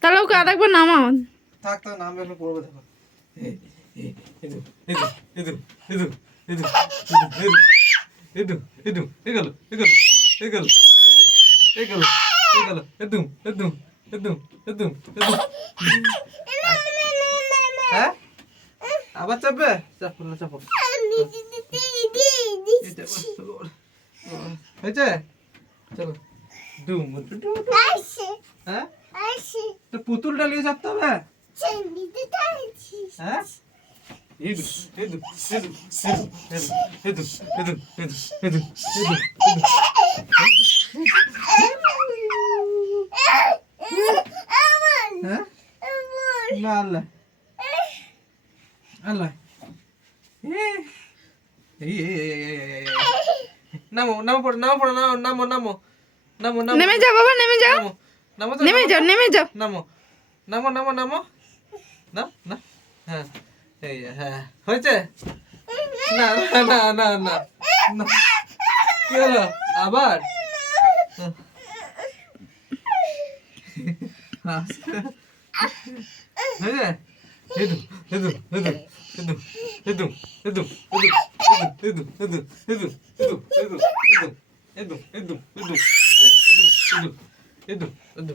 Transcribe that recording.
তাহলে ওকে আরেকবার নামাও। থাক তো নামবে না পড়বে দেখো। হ্যাঁ আবার চাপবে? চাপো না চাপো। হয়েছে? চলো ডুম ডুম। হ্যাঁ তো পুতুলটা নিয়ে চাপতে হবে। হ্যাঁ না আল্লাহ আল্লাহ নামো নামো পড়ো নামো পড়ো নামো নামো নামো নামো নামো নেমে যাও বাবা, নেমে যাও, নামো নেমে যাও, নেমে যাও। নামো নামো নামো নামো না না হ্যাঁ এই হ্যাঁ হয়েছে না না না না না না কি হলো আবার হয়েছে এদু এদু এদু এদু এদু এদু এদু এদু এদু এদু এদু এদু এদু এদু এদু এদু এদু